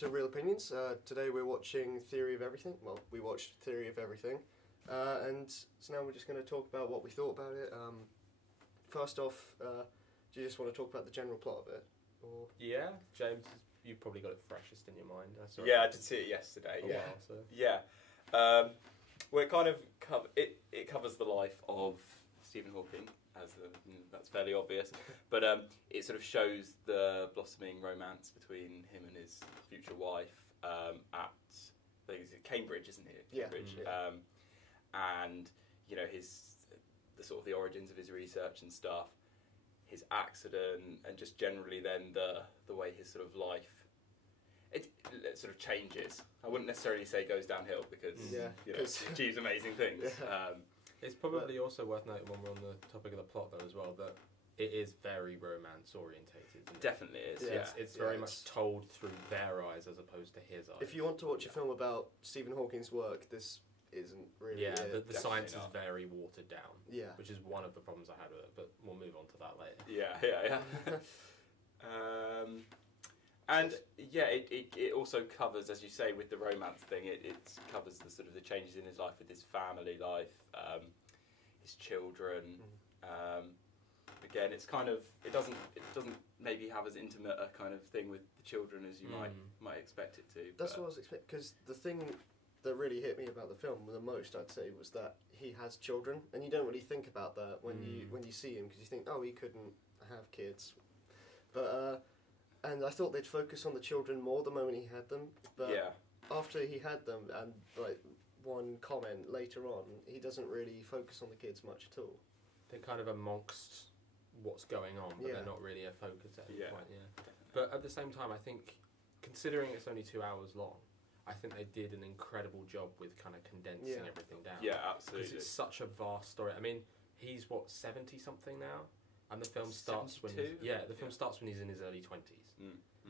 to Real Opinions. Today we're watching Theory of Everything. Well, we watched Theory of Everything. And so now we're just going to talk about what we thought about it. First off, do you just want to talk about the general plot of it? Or? Yeah, James, you've probably got it freshest in your mind. Yeah, I did see it yesterday. While, so. Yeah. Well, it kind of it covers the life of Stephen Hawking, that's fairly obvious. But it sort of shows the blossoming romance between him and his future wife at, I think it's Cambridge, isn't it? Cambridge. Yeah. And you know the sort of the origins of his research and stuff, his accident, and just generally then the way his sort of life it sort of changes. I wouldn't necessarily say goes downhill because it achieves amazing things. Yeah. It's probably also worth noting when we're on the topic of the plot though as well that it is very romance orientated. Definitely is. Yeah. It's very much told through their eyes as opposed to his eyes. If you want to watch a film about Stephen Hawking's work, this isn't really. Yeah, the science is very watered down. Yeah, which is one of the problems I had with it, but we'll move on to that later. Yeah. And yeah, it also covers, as you say, with the romance thing. It covers the sort of the changes in his life with his family life, his children. Again, it's kind of it doesn't maybe have as intimate a kind of thing with the children as you might expect it to. That's what I was expecting, because the thing that really hit me about the film the most, I'd say, was that he has children, and you don't really think about that when you see him, because you think, oh, he couldn't have kids, but and I thought they'd focus on the children more the moment he had them, but after he had them, and like one comment later on, he doesn't really focus on the kids much at all. They're kind of amongst what's going on, but they're not really a focus at any point. Yeah, but at the same time, I think considering it's only 2 hours long, I think they did an incredible job with kind of condensing everything down. Yeah, absolutely. Because it's such a vast story. I mean, he's 70 something now, and the film starts when film starts when he's in his early 20s,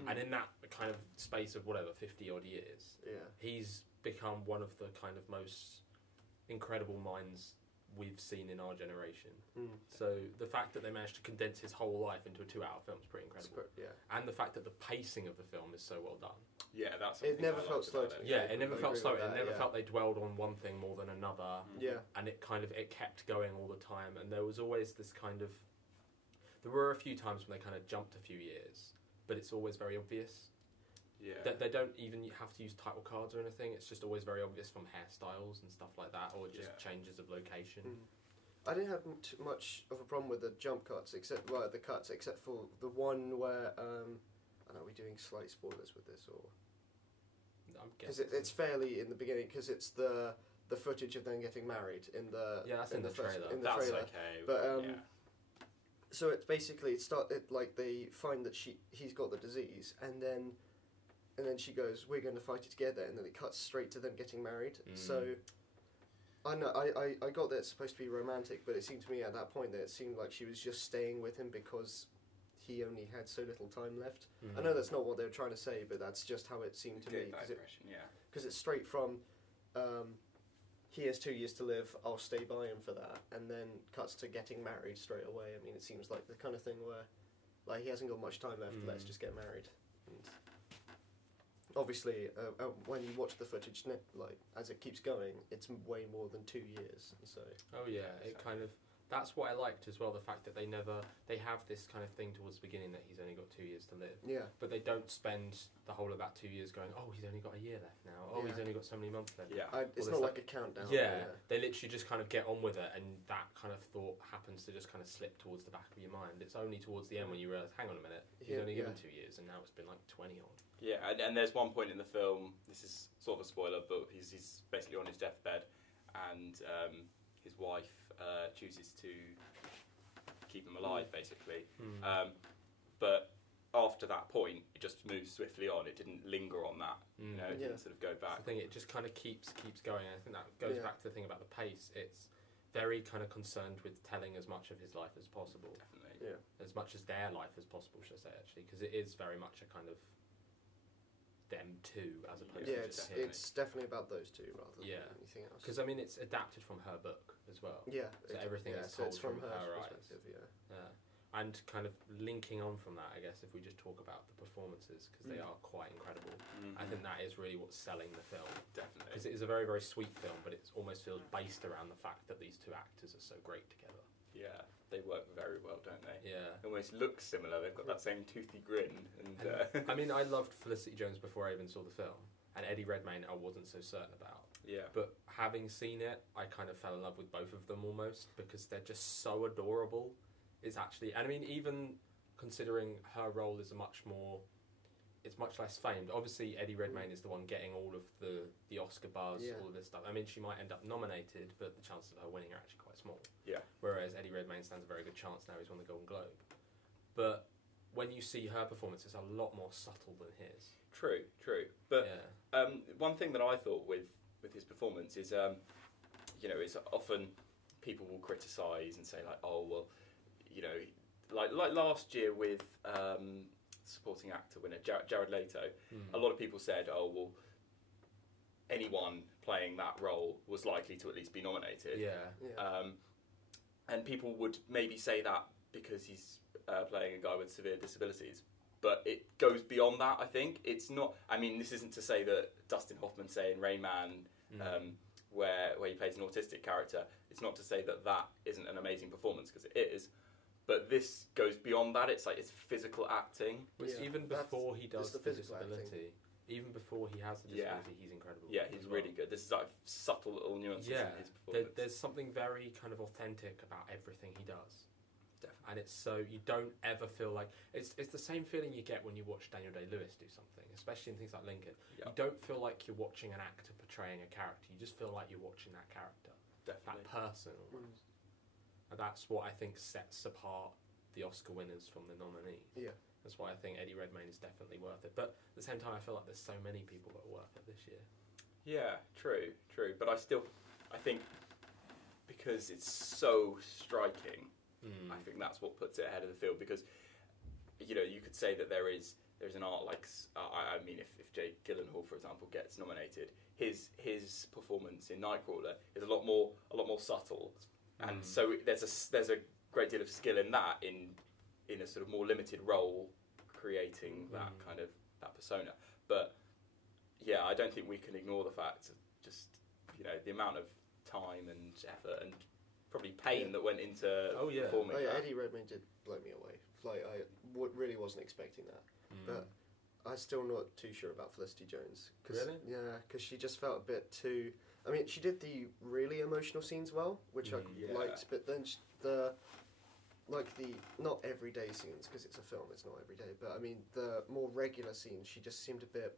and in that kind of space of 50 odd years, he's become one of the kind of most incredible minds we've seen in our generation. So the fact that they managed to condense his whole life into a 2 hour film is pretty incredible. And the fact that the pacing of the film is so well done. Yeah, that's it never felt slow. It never felt slow. It never felt they dwelled on one thing more than another. And it kept going all the time. And there was always this kind of. There were a few times when they kind of jumped a few years, but it's always very obvious. Yeah. They don't even have to use title cards or anything. It's just always very obvious from hairstyles and stuff like that, or just changes of location. I didn't have much of a problem with the jump cuts, except for the one where. Are we doing slight spoilers with this, or? Because it's fairly in the beginning, because it's the footage of them getting married in the that's in the trailer. That's trailer. Okay, but so it's basically like they find that he's got the disease, and then she goes, "We're going to fight it together," and then it cuts straight to them getting married. So I know I got that it's supposed to be romantic, but it seemed to me at that point that it seemed like she was just staying with him because he only had so little time left. I know that's not what they were trying to say, but that's just how it seemed to me. Because it's straight from, he has 2 years to live, I'll stay by him for that, and then cuts to getting married straight away. I mean, it seems like the kind of thing where, like, he hasn't got much time left, let's just get married. And obviously, when you watch the footage, like, as it keeps going, it's way more than 2 years. So. Oh yeah, it kind of. That's what I liked as well, the fact that they have this kind of thing towards the beginning that he's only got 2 years to live. Yeah. But they don't spend the whole of that 2 years going, oh, he's only got a year left now. Oh, he's only got so many months left. Yeah. It's not like a countdown. Yeah. They literally just kind of get on with it, and that kind of thought happens to just kind of slip towards the back of your mind. It's only towards the end when you realise, hang on a minute, he's only given 2 years, and now it's been like 20 on. Yeah, and there's one point in the film, this is sort of a spoiler, but he's basically on his deathbed, and his wife chooses to keep him alive, basically. But after that point, it just moves swiftly on. It didn't linger on that. You know, it didn't sort of go back. I think it just kind of keeps going. And I think that goes back to the thing about the pace. It's very kind of concerned with telling as much of his life as possible. Definitely. Yeah. As much as their life as possible, should I say, actually, because it is very much a kind of them two as opposed to just him. It's definitely about those two rather than anything else. Because I mean, it's adapted from her book as well. Yeah. So everything is told from her eyes. perspective. Yeah. Yeah. And kind of linking on from that, I guess, if we just talk about the performances, because they are quite incredible. I think that is really what's selling the film. Definitely. Because it is a very, very sweet film, but it almost feels based around the fact that these two actors are so great together. Yeah, they work very well, don't they? Yeah. They almost look similar. They've got that same toothy grin. And I mean, I loved Felicity Jones before I even saw the film, and Eddie Redmayne I wasn't so certain about. Yeah. But having seen it, I kind of fell in love with both of them almost, because they're just so adorable. It's actually, and I mean, even considering her role is much less famed. Obviously, Eddie Redmayne is the one getting all of the Oscar buzz, all of this stuff. I mean, she might end up nominated, but the chances of her winning are actually quite small. Yeah. Whereas Eddie Redmayne stands a very good chance now. He's won the Golden Globe. But when you see her performance, it's a lot more subtle than his. True. But one thing that I thought with his performance is, is often people will criticise and say like, oh well. Like last year with supporting actor winner Jared Leto, a lot of people said, oh, well, anyone playing that role was likely to at least be nominated. Yeah. And people would maybe say that because he's playing a guy with severe disabilities. But it goes beyond that, I think. It's not... I mean, this isn't to say that Dustin Hoffman, say, in Rain Man, where he plays an autistic character, it's not to say that that isn't an amazing performance, because it is. But this goes beyond that. It's like it's physical acting. Even before he does the disability, even before he has the disability, he's incredible. Yeah, he's really good. This is like subtle little nuances in his performance. There's something very kind of authentic about everything he does. Definitely. And it's so you don't ever feel like it's the same feeling you get when you watch Daniel Day-Lewis do something, especially in things like Lincoln. You don't feel like you're watching an actor portraying a character. You just feel like you're watching that character, Definitely. that person. And that's what I think sets apart the Oscar winners from the nominee. Yeah. That's why I think Eddie Redmayne is definitely worth it. But at the same time, I feel like there's so many people that are worth it this year. Yeah, true. But I think because it's so striking, I think that's what puts it ahead of the field. Because you could say that there's an art like I mean, if Jake Gyllenhaal, for example, gets nominated, his performance in Nightcrawler is a lot more subtle. And so there's a great deal of skill in that, in a sort of more limited role, creating that kind of that persona. But yeah, I don't think we can ignore the fact of just the amount of time and effort and probably pain that went into performing. That. Eddie Redmayne did blow me away. Like I really wasn't expecting that, but I'm still not too sure about Felicity Jones. Really? Yeah, because she just felt a bit too. I mean, she did the really emotional scenes well, which I liked, but then the not everyday scenes, because it's a film, it's not everyday, but I mean the more regular scenes, she just seemed a bit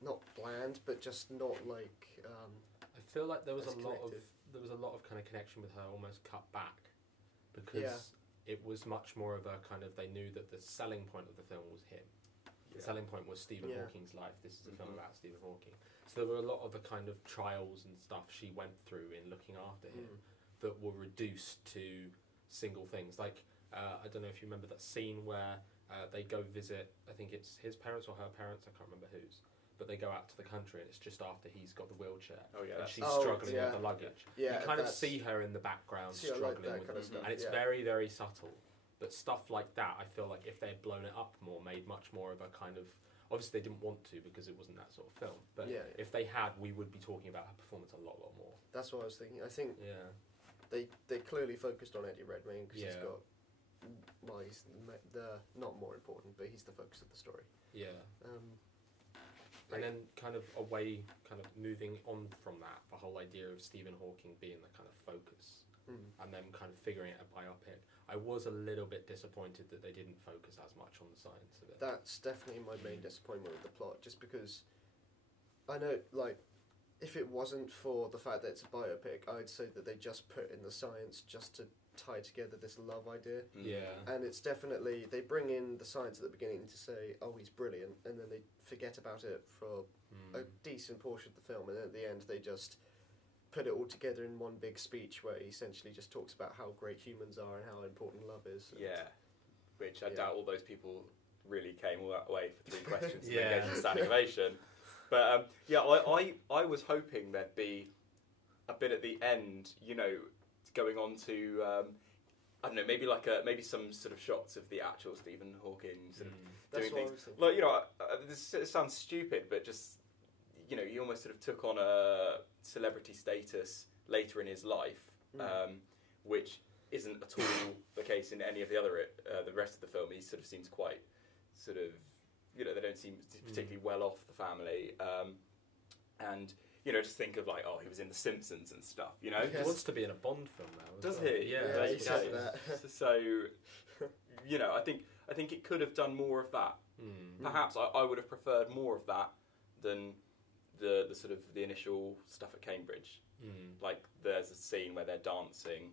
not bland, but just not like. I feel like there was a lot of kind of connection with her, almost cut back, because it was much more of a kind of, they knew that the selling point of the film was him. The selling point was Stephen Hawking's life. This is a film about Stephen Hawking. So there were a lot of the kind of trials and stuff she went through in looking after him that were reduced to single things. Like, I don't know if you remember that scene where they go visit, I think it's his parents or her parents, I can't remember whose, but they go out to the country and it's just after he's got the wheelchair. Oh yeah, and she's struggling with the luggage. Yeah, you kind of see her in the background struggling with it. And it's very, very subtle. But stuff like that, I feel like if they had blown it up more, made much more of a kind of... Obviously, they didn't want to because it wasn't that sort of film. But if they had, we would be talking about her performance a lot more. That's what I was thinking. I think they clearly focused on Eddie Redmayne because he's got... Well, he's the not more important, but he's the focus of the story. Yeah. And then kind of moving on from that, the whole idea of Stephen Hawking being the kind of focus and then kind of figuring out a biopic. I was a little bit disappointed that they didn't focus as much on the science of it. That's definitely my main disappointment with the plot, just because I know, like, if it wasn't for the fact that it's a biopic, I'd say that they just put in the science just to tie together this love idea. Yeah. And it's definitely, they bring in the science at the beginning to say, oh, he's brilliant, and then they forget about it for a decent portion of the film, and then at the end they just put it all together in one big speech where he essentially just talks about how great humans are and how important love is. Yeah, which I doubt all those people really came all that way for 3 questions and then gave a standing ovation. But I was hoping there'd be a bit at the end, going on to I don't know, maybe some sort of shots of the actual Stephen Hawking sort of doing things. Like, it sounds stupid, but just, he almost sort of took on a celebrity status later in his life, which isn't at all the case in any of the rest of the film. He sort of seems quite sort of, they don't seem particularly well off, the family, and. Just think of he was in The Simpsons and stuff. He wants to be in a Bond film now. Does he? Yeah, he said that. So, I think it could have done more of that. Perhaps I would have preferred more of that than the sort of the initial stuff at Cambridge. Like there's a scene where they're dancing.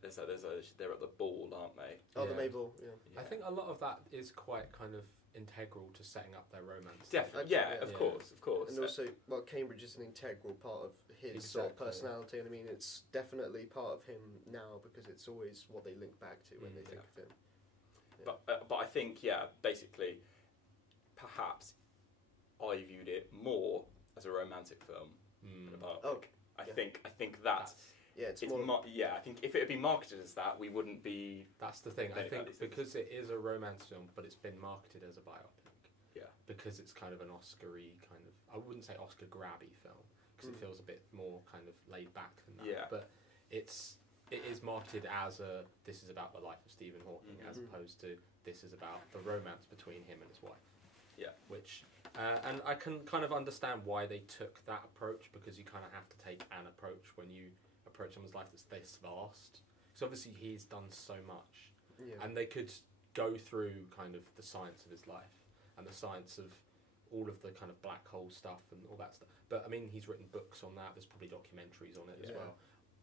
They're at the ball, aren't they? Oh, the Mayball. Yeah. I think a lot of that is quite kind of integral to setting up their romance. Definitely, of course. And also, Cambridge is an integral part of his sort of personality, and I mean, it's definitely part of him now because it's always what they link back to when they think of him. Yeah. But I think, basically, perhaps I viewed it more as a romantic film than a biopic. I think that's. Yeah, it's more. I think if it had been marketed as that, we wouldn't be. That's the thing. I think because it is a romance film, but it's been marketed as a biopic. Yeah. Because it's kind of an Oscar-y kind of. I wouldn't say Oscar grabby film because it feels a bit more kind of laid back than that. Yeah. But it is marketed as this is about the life of Stephen Hawking as opposed to this is about the romance between him and his wife. Yeah. Which and I can kind of understand why they took that approach because you kind of have to take an approach when you approach someone's life that's this vast. So obviously he's done so much, and they could go through kind of the science of his life and the science of all of the kind of black hole stuff and all that stuff. But I mean, he's written books on that. There's probably documentaries on it as well.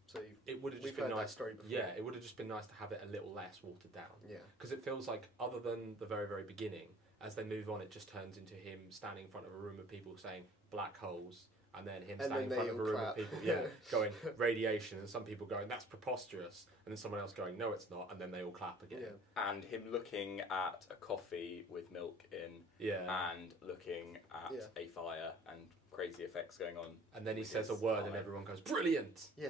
So it would have just been nice. It would have just been nice to have it a little less watered down. Yeah, because it feels like other than the very very beginning, as they move on, it just turns into him standing in front of a room of people saying black holes. And then him standing in front of a room of people, going radiation, and some people going, that's preposterous, and then someone else going, no, it's not, and then they all clap again. Yeah. And him looking at a coffee with milk in, and looking at a fire, and crazy effects going on. And then he says a word, and everyone goes, brilliant! Yeah.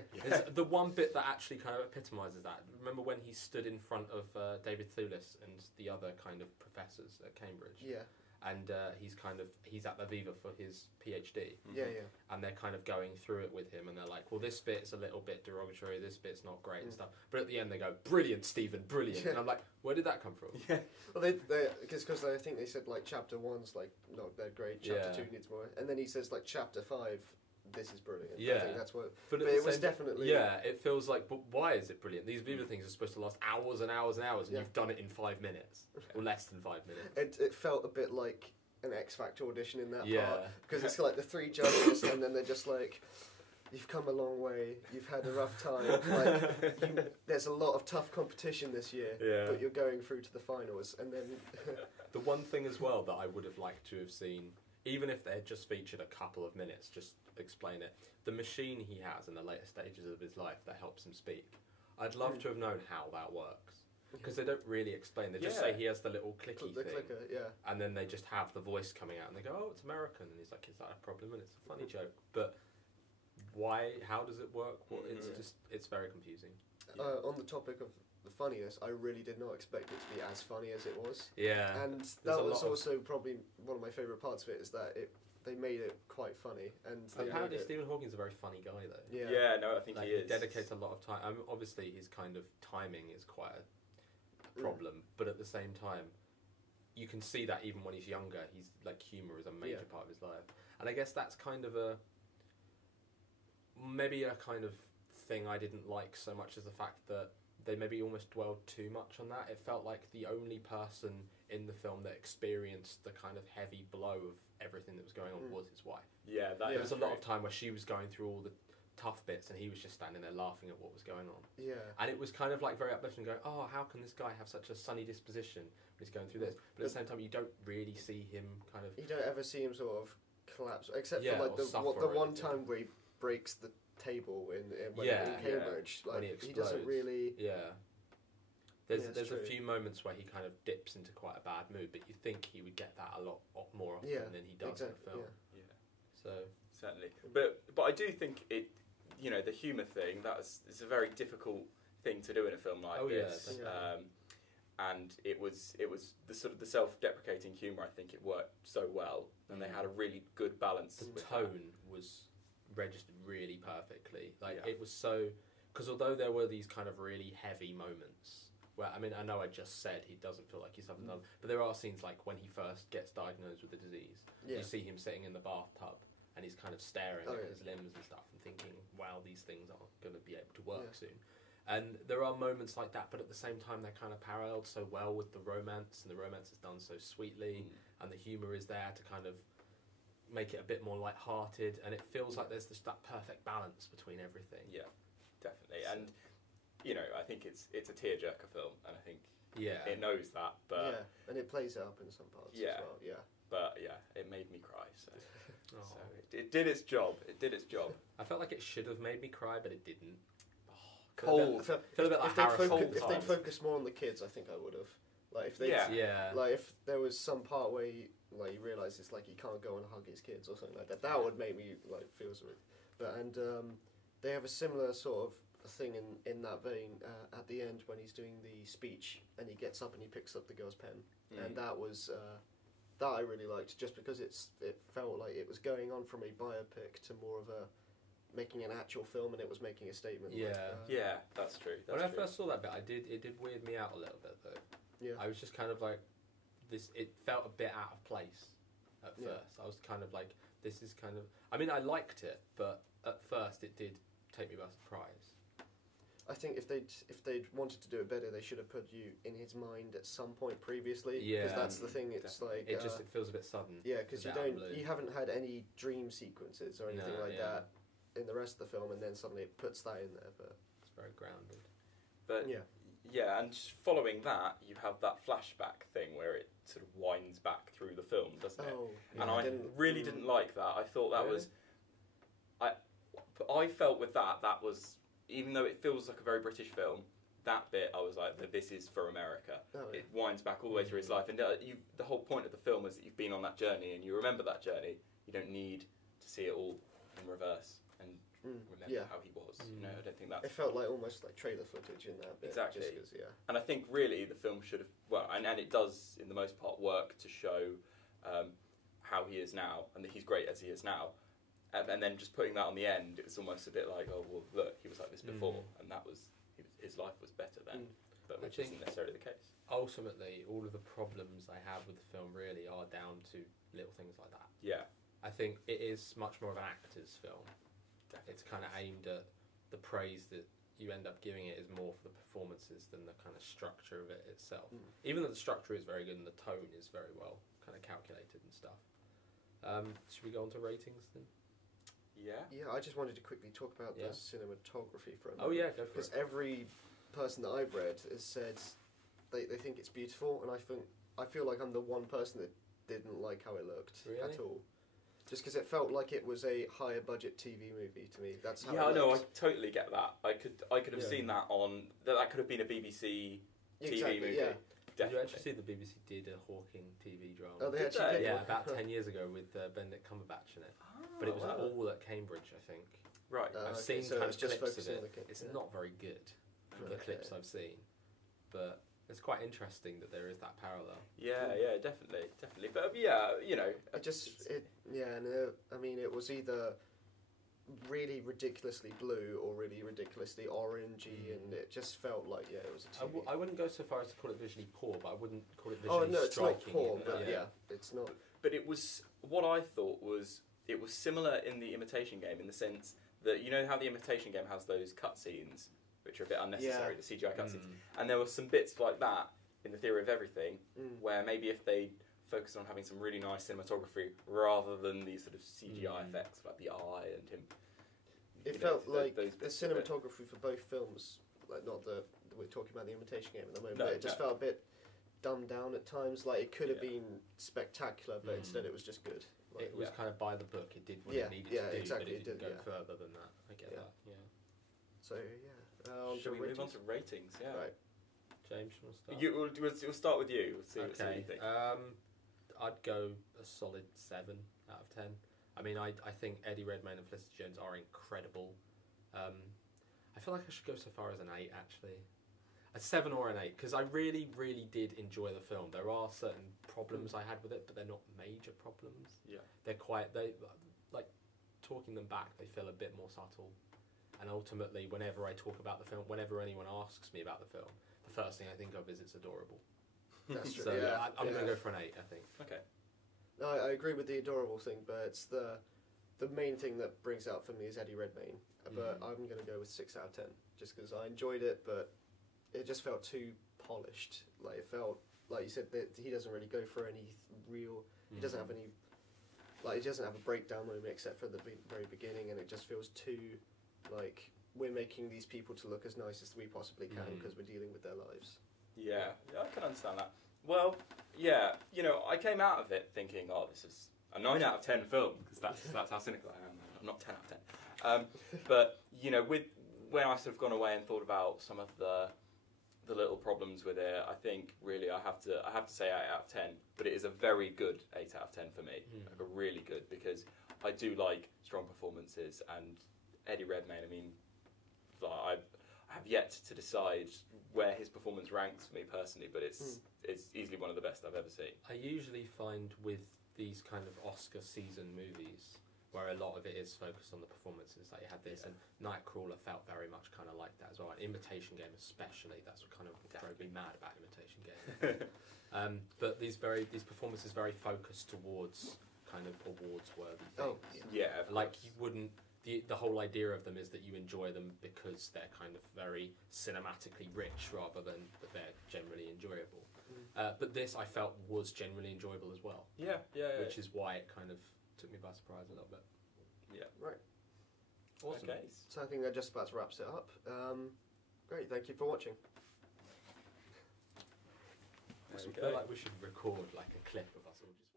The one bit that actually kind of epitomises that, remember when he stood in front of David Thewlis and the other kind of professors at Cambridge? Yeah. And he's at the Viva for his PhD. And they're kind of going through it with him, and they're like, well, this bit's a little bit derogatory, this bit's not great and stuff. But at the end they go, brilliant, Stephen, brilliant. And I'm like, where did that come from? Well, because I think they said like chapter 1's like not that great, chapter 2 needs more, and then he says like chapter 5. This is brilliant. I think that's what. But it was definitely. Yeah, it feels like. But why is it brilliant? These Viva things are supposed to last hours and hours and hours, and you've done it in 5 minutes, or less than 5 minutes. It felt a bit like an X Factor audition in that part because it's like the 3 judges, and then they're just like, "You've come a long way. You've had a rough time. There's a lot of tough competition this year, but you're going through to the finals." And then the one thing as well that I would have liked to have seen, even if they had just featured a couple of minutes, just explain it. The machine he has in the later stages of his life that helps him speak. I'd love to have known how that works. Because they don't really explain. They just say he has the little clicky thing. Clicker, and then they just have the voice coming out and they go, oh, it's American. And he's like, is that a problem? And it's a funny joke. But why, how does it work? Well, it's very confusing. On the topic of the funniness, I really did not expect it to be as funny as it was. Yeah. And that was also probably one of my favourite parts of it, is that they made it quite funny. And apparently Stephen Hawking's a very funny guy, though. Yeah, no, I think he is. He dedicates a lot of time. I mean, obviously, his kind of timing is quite a problem, but at the same time, you can see that even when he's younger, he's like, humour is a major part of his life. And I guess that's kind of maybe a kind of thing I didn't like so much as the fact that they maybe almost dwelled too much on that. It felt like the only person in the film that experienced the kind of heavy blow of everything that was going on was his wife. Yeah, there was a lot of time where she was going through all the tough bits and he was just standing there laughing at what was going on. Yeah. And it was kind of like very uplifting, going, oh, how can this guy have such a sunny disposition when he's going through this? But at the same time, you don't really see him kind of... You don't ever see him sort of collapse, except for like the one time where he breaks the table in Cambridge. Like, when he doesn't really... Yeah. There's a few moments where he kind of dips into quite a bad mood, but you think he would get that a lot more often than he does in the film. Yeah. So certainly, but I do think it, the humour thing, it's a very difficult thing to do in a film like this. And it was the sort of the self-deprecating humour. I think it worked so well, and they had a really good balance. The tone was registered really perfectly. Like it was so, because although there were these kind of really heavy moments, where I mean I know I just said he doesn't feel like he's having done, but there are scenes like when he first gets diagnosed with the disease, you see him sitting in the bathtub and he's kind of staring at his limbs and stuff and thinking, wow, these things aren't going to be able to work soon. And there are moments like that, but at the same time they're kind of paralleled so well with the romance, and the romance is done so sweetly, and the humour is there to kind of make it a bit more light-hearted, and it feels like there's just that perfect balance between everything. Yeah, definitely. And you know, I think it's a tearjerker film, and I think it knows that. But and it plays it up in some parts as well. Yeah, but it made me cry. So, so it did its job. It did its job. I felt like it should have made me cry, but it didn't. Cold. I feel a bit like if they'd focused more on the kids, I think I would have. Like if they, like if there was some part where you realise it's like he can't go and hug his kids or something like that, that would make me like feel sorry. But they have a similar sort of thing in that vein at the end when he's doing the speech and he gets up and he picks up the girl's pen, and that was that I really liked, just because it felt like it was going on from a biopic to more of a making an actual film, and it was making a statement. Yeah, that's true. When I first saw that bit, it did weird me out a little bit though. Yeah, I was just kind of like, this. It felt a bit out of place at first. I was kind of like, this is kind of. I mean, I liked it, but at first it did take me by surprise. I think if they'd wanted to do it better, they should have put you in his mind at some point previously. Yeah, because that's the thing. It's like it feels a bit sudden. Yeah, because you haven't had any dream sequences or anything like that in the rest of the film, and then suddenly it puts that in there. But it's very grounded. But and following that, you have that flashback thing where it sort of winds back through the film, doesn't it? And I really didn't like that. I thought that was. I felt with that was, even though it feels like a very British film, that bit I was like, this is for America. It winds back all the way through his life, and the whole point of the film is that you've been on that journey and you remember that journey. You don't need to see it all in reverse and remember how he was. You know, I don't think that. It felt like almost like trailer footage in that bit. Exactly. Just and I think really the film should have and it does in the most part work to show how he is now and that he's great as he is now. And then just putting that on the end, it was almost a bit like, oh well, look, he was like this before, and that was his life was better then, but which isn't necessarily the case. Ultimately, all of the problems I have with the film really are down to little things like that. Yeah, I think it is much more of an actor's film. Definitely. It's kind of aimed at the praise that you end up giving it is more for the performances than the kind of structure of it itself. Even though the structure is very good and the tone is very well kind of calculated and stuff. Should we go on to ratings then? Yeah, I just wanted to quickly talk about the cinematography for a moment. Oh yeah, go for it. Because every person that I've read has said they think it's beautiful, and I feel like I'm the one person that didn't like how it looked at all. Just because it felt like it was a higher budget TV movie to me. That's how. Yeah, I know. I totally get that. I could have seen that on that could have been a BBC TV movie. Yeah. Did you actually see the BBC did a Hawking TV drama? Oh, they actually did? Yeah, about 10 years ago with Benedict Cumberbatch in it. But it was all at Cambridge, I think. Right. I've seen kind of clips of it. It's not very good, the clips I've seen. But it's quite interesting that there is that parallel. Yeah, definitely. But you know, I mean, it was either really ridiculously blue or really ridiculously orangey, and it just felt like it was a TV. I wouldn't go so far as to call it visually poor, but I wouldn't call it visually striking. It's not poor, but it's not. But it was what I thought was it was similar in the Imitation Game in the sense that you know how the Imitation Game has those cutscenes which are a bit unnecessary, the CGI cutscenes, and there were some bits like that in The Theory of Everything where maybe if they focused on having some really nice cinematography rather than these sort of CGI effects like the eye and him. It felt like the cinematography for both films, like we're talking about the Imitation Game at the moment, but it just felt a bit dumbed down at times. Like it could have been spectacular, but instead it was just good. Like, it was kind of by the book. It did what it needed to do, exactly, but it didn't go further than that. I get that. Yeah. So shall we move on to ratings? Yeah. Right. James, you want to start? We'll start with you. We'll see what you think. I'd go a solid 7 out of 10. I mean, I think Eddie Redmayne and Felicity Jones are incredible. I feel like I should go so far as an 8, actually. A 7 or an 8, because I really, really did enjoy the film. There are certain problems I had with it, but they're not major problems. Yeah. They're like, talking them back, they feel a bit more subtle. And ultimately, whenever I talk about the film, whenever anyone asks me about the film, the first thing I think of is it's adorable. That's true. So yeah, I'm going to go for an 8, I think. Okay. No, I agree with the adorable thing, but it's the main thing that brings out for me is Eddie Redmayne. But I'm going to go with 6 out of 10, just because I enjoyed it, but it just felt too polished. Like, it felt, like you said, that he doesn't really go for any real, he doesn't have any, like, he doesn't have a breakdown moment except for the very beginning, and it just feels too, like, we're making these people to look as nice as we possibly can because we're dealing with their lives. Yeah, I can understand that. Well, yeah, I came out of it thinking, oh, this is a 9 out of 10 film, because that's how cynical I am. I'm not 10 out of 10. But, when I sort of gone away and thought about some of the little problems with it, I think really I have to say 8 out of 10. But it is a very good 8 out of 10 for me, like a really good, because I do like strong performances, and Eddie Redmayne, I mean, I have yet to decide where his performance ranks for me personally, but it's easily one of the best I've ever seen. I usually find with these kind of Oscar season movies, where a lot of it is focused on the performances, like you had this, and Nightcrawler felt very much kind of like that as well. And Imitation Game especially, that's what kind of drove me mad about Imitation Game. But these performances very focused towards kind of awards-worthy things. Oh, yeah. Like you wouldn't. The whole idea of them is that you enjoy them because they're kind of very cinematically rich rather than that they're generally enjoyable. But this I felt was generally enjoyable as well. Yeah. Which is why it kind of took me by surprise a little bit. Yeah. Right. Awesome. Okay. So I think that just about wraps it up. Great, thank you for watching. I feel like we should record like a clip of us all just